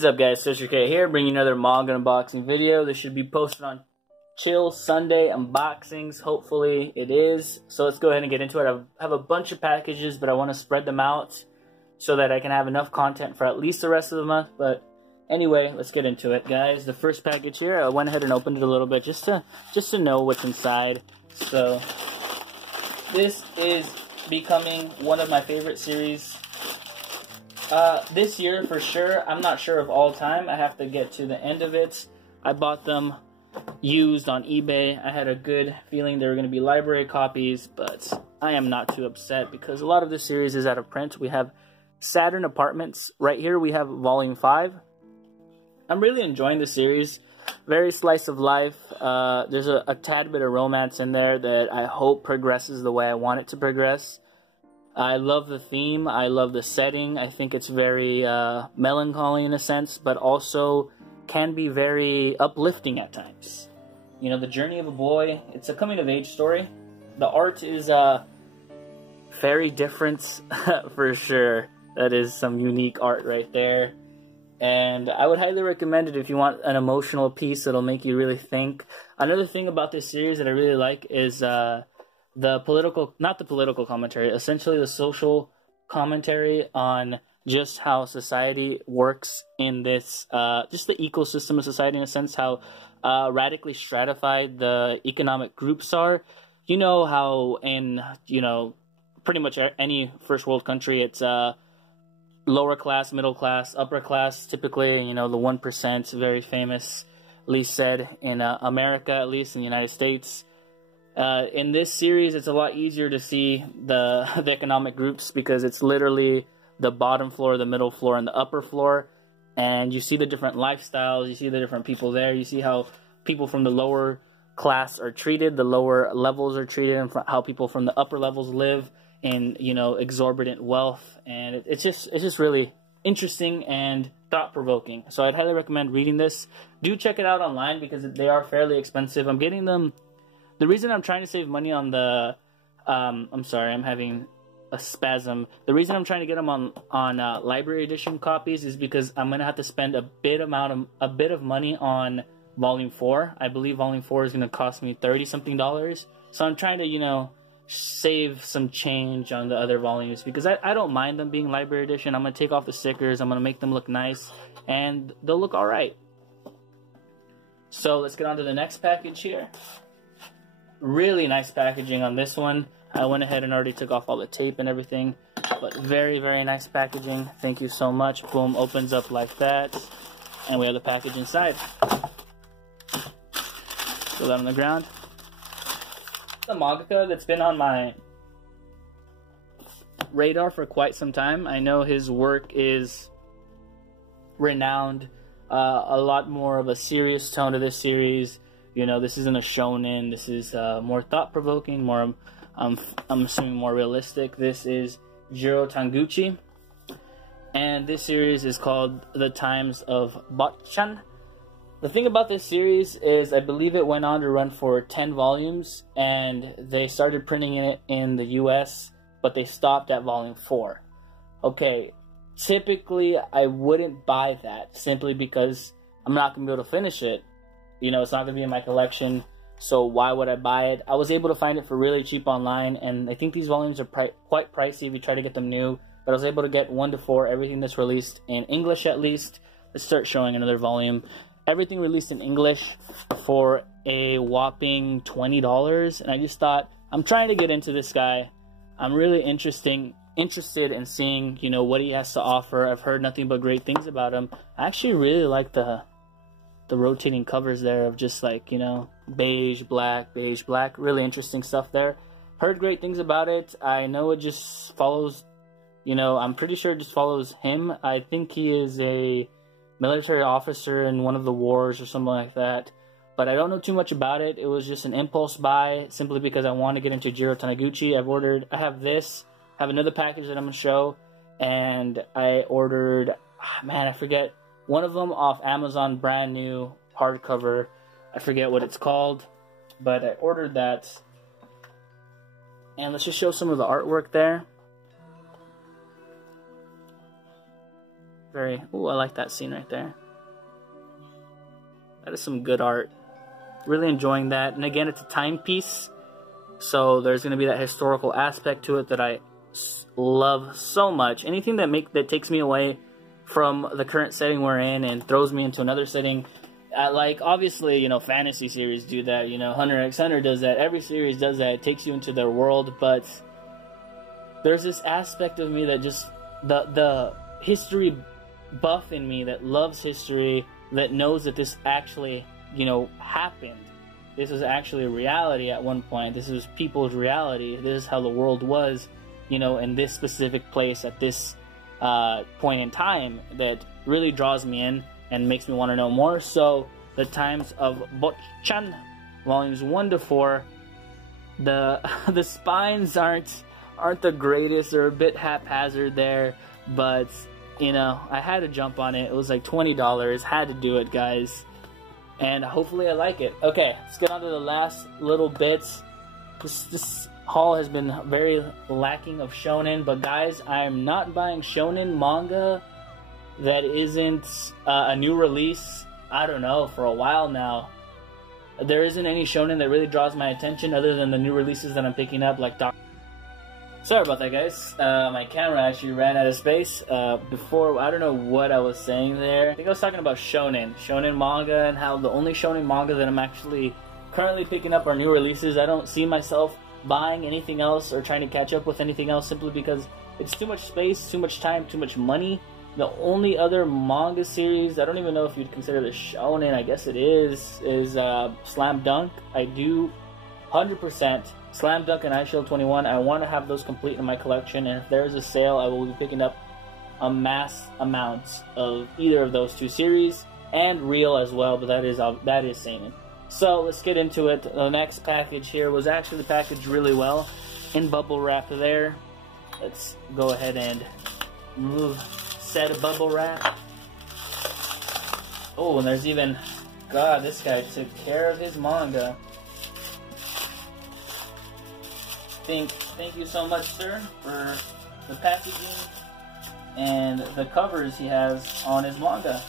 What's up guys, Sister K here, bringing another manga unboxing video. This should be posted on Chill Sunday unboxings, hopefully it is. So let's go ahead and get into it. I have a bunch of packages, but I want to spread them out so that I can have enough content for at least the rest of the month. But anyway, let's get into it guys. The first package here, I went ahead and opened it a little bit just to know what's inside. So this is becoming one of my favorite series this year for sure. I'm not sure of all time. I have to get to the end of it. I bought them used on eBay. I had a good feeling they were going to be library copies, but I am not too upset because a lot of this series is out of print. We have Saturn Apartments. Right here we have Volume 5. I'm really enjoying the series. Very slice of life. There's a tad bit of romance in there that I hope progresses the way I want it to progress. I love the theme, I love the setting. I think it's very melancholy in a sense, but also can be very uplifting at times. You know, the journey of a boy, it's a coming-of-age story. The art is very different for sure. That is some unique art right there. And I would highly recommend it if you want an emotional piece that'll make you really think. Another thing about this series that I really like is the political, not the political commentary, essentially the social commentary on just how society works in this, just the ecosystem of society in a sense, how radically stratified the economic groups are. You know how in, you know, pretty much any first world country, it's lower class, middle class, upper class, typically, you know, the 1%, very famously said in America, at least in the United States. In this series, it's a lot easier to see the economic groups because it's literally the bottom floor, the middle floor, and the upper floor. And you see the different lifestyles, you see the different people there, you see how people from the lower class are treated, the lower levels are treated, and how people from the upper levels live in, you know, exorbitant wealth. And it's just really interesting and thought-provoking. So I'd highly recommend reading this. Do check it out online because they are fairly expensive. I'm getting them. The reason I'm trying to save money on the, I'm sorry, I'm having a spasm. The reason I'm trying to get them on library edition copies is because I'm gonna have to spend a bit of money on Volume 4. I believe Volume 4 is gonna cost me $30-something. So I'm trying to, you know, save some change on the other volumes because I don't mind them being library edition. I'm gonna take off the stickers. I'm gonna make them look nice, and they'll look all right. So let's get on to the next package here. Really nice packaging on this one. I went ahead and already took off all the tape and everything, but very, very nice packaging. Thank you so much. Boom, opens up like that, and we have the package inside. Throw that on the ground. The mangaka that's been on my radar for quite some time. I know his work is renowned. A lot more of a serious tone to this series. You know, this isn't a shonen. This is more thought-provoking, more, I'm assuming more realistic. This is Jiro Taniguchi, and this series is called The Times of Botchan. The thing about this series is I believe it went on to run for 10 volumes, and they started printing it in the US, but they stopped at Volume 4. Okay, typically I wouldn't buy that simply because I'm not going to be able to finish it. You know, it's not going to be in my collection, so why would I buy it? I was able to find it for really cheap online, and I think these volumes are quite pricey if you try to get them new, but I was able to get 1 to 4, everything that's released in English at least. Let's start showing another volume. Everything released in English for a whopping $20, and I just thought, I'm trying to get into this guy. I'm really interested in seeing, you know, what he has to offer. I've heard nothing but great things about him. I actually really like the rotating covers there of just like, you know, beige, black, really interesting stuff there. Heard great things about it. I know it just follows, you know, I'm pretty sure it just follows him. I think he is a military officer in one of the wars or something like that, but I don't know too much about it. It was just an impulse buy simply because I want to get into Jiro Taniguchi. I have this, I have another package that I'm going to show, and I ordered, man, I forget, one of them off Amazon, brand new hardcover. I forget what it's called, but I ordered that. And let's just show some of the artwork there. Very, ooh, I like that scene right there. That is some good art. Really enjoying that. And again, it's a timepiece, so there's going to be that historical aspect to it that I love so much. Anything that takes me away from the current setting we're in and throws me into another setting. Like, obviously, you know, fantasy series do that. You know, Hunter x Hunter does that. Every series does that. It takes you into their world. But there's this aspect of me that just, the history buff in me that loves history, that knows that this actually, you know, happened. This was actually a reality at one point. This was people's reality. This is how the world was, you know, in this specific place at this point in time, that really draws me in and makes me want to know more. So, the Times of Botchan, volumes 1 to 4, the spines aren't the greatest. They're a bit haphazard there, but you know, I had to jump on it. It was like $20. Had to do it, guys. And hopefully I like it. Okay, let's get on to the last little bits. This haul has been very lacking of shonen, but guys, I am not buying shonen manga that isn't a new release, I don't know, for a while now. There isn't any shonen that really draws my attention other than the new releases that I'm picking up, like Sorry about that, guys. My camera actually ran out of space. Before, I don't know what I was saying there. I think I was talking about shonen manga, and how the only shonen manga that I'm actually currently picking up are new releases. I don't see myself buying anything else or trying to catch up with anything else, simply because it's too much space, too much time, too much money. The only other manga series, I don't even know if you'd consider this shonen, I guess it is Slam Dunk. I do 100% Slam Dunk and iShield 21. I want to have those complete in my collection, and if there is a sale, I will be picking up a mass amount of either of those two series, and Real as well, but that is seinen. So let's get into it. The next package here was actually packaged really well in bubble wrap there. Let's go ahead and remove said bubble wrap. Oh, and there's even, God, this guy took care of his manga. Thank you so much, sir, for the packaging and the covers he has on his manga.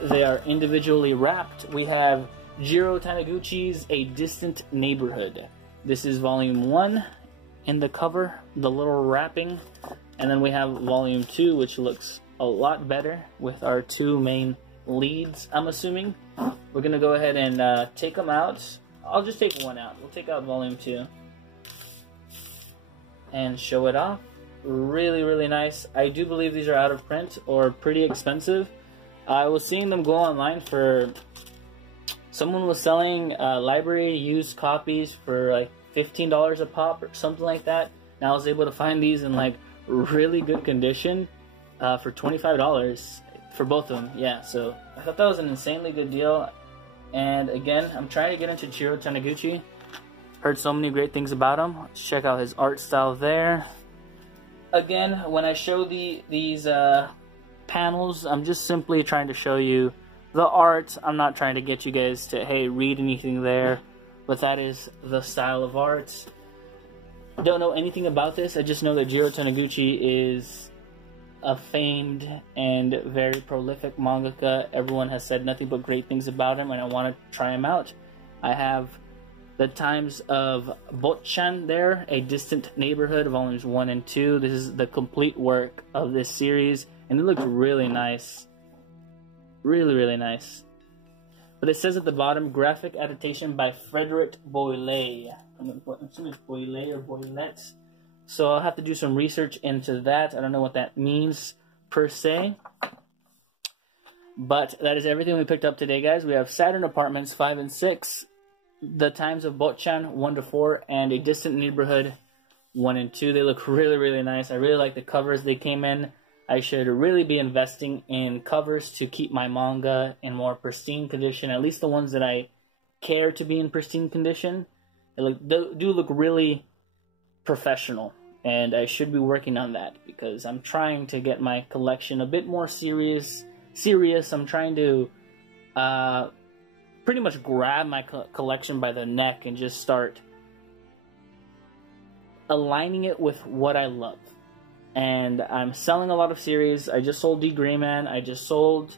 They are individually wrapped. We have Jiro Taniguchi's A Distant Neighborhood. This is volume 1 in the cover, the little wrapping. And then we have volume 2, which looks a lot better with our two main leads, I'm assuming. We're going to go ahead and take them out. I'll just take one out. We'll take out volume 2 and show it off. Really, really nice. I do believe these are out of print or pretty expensive. I was seeing them go online for, someone was selling library used copies for like $15 a pop or something like that. And I was able to find these in like really good condition for $25 for both of them. Yeah, so I thought that was an insanely good deal. And again, I'm trying to get into Jiro Taniguchi. Heard so many great things about him. Let's check out his art style there. Again, when I show these panels, I'm just simply trying to show you the art. I'm not trying to get you guys to, hey, read anything there. But that is the style of art. Don't know anything about this. I just know that Jiro Taniguchi is a famed and very prolific mangaka. Everyone has said nothing but great things about him, and I want to try him out. I have The Times of Botchan there, A Distant Neighborhood, volumes 1 and 2. This is the complete work of this series, and it looks really nice. Really, really nice. But it says at the bottom, graphic adaptation by Frederick Boilet. I'm assuming it's Boilet or Boilet. So I'll have to do some research into that. I don't know what that means per se. But that is everything we picked up today, guys. We have Saturn Apartments 5 and 6, The Times of Botchan 1 to 4, and A Distant Neighborhood 1 and 2. They look really, really nice. I really like the covers they came in. I should really be investing in covers to keep my manga in more pristine condition, at least the ones that I care to be in pristine condition. They do look really professional, and I should be working on that because I'm trying to get my collection a bit more serious. I'm trying to pretty much grab my collection by the neck and just start aligning it with what I love. and I'm selling a lot of series. I just sold D Gray Man. I just sold,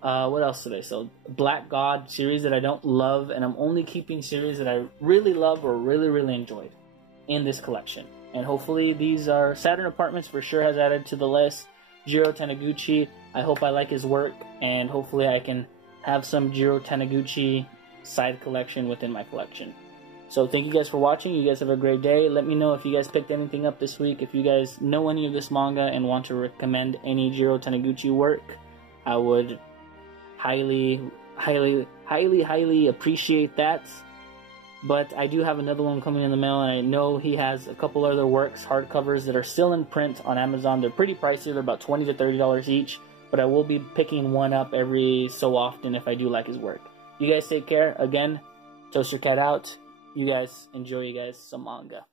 what else did I sell? Black God, series that I don't love, and I'm only keeping series that I really love or really enjoyed in this collection. And hopefully these are Saturn Apartments for sure has added to the list. Jiro Taniguchi, I hope I like his work, and hopefully I can have some Jiro Taniguchi side collection within my collection. So thank you guys for watching. You guys have a great day. Let me know if you guys picked anything up this week. If you guys know any of this manga and want to recommend any Jiro Taniguchi work, I would highly appreciate that. But I do have another one coming in the mail, and I know he has a couple other works, hardcovers, that are still in print on Amazon. They're pretty pricey. They're about $20 to $30 each. But I will be picking one up every so often if I do like his work. You guys take care. Again, Toaster Cat out. You guys enjoy some manga.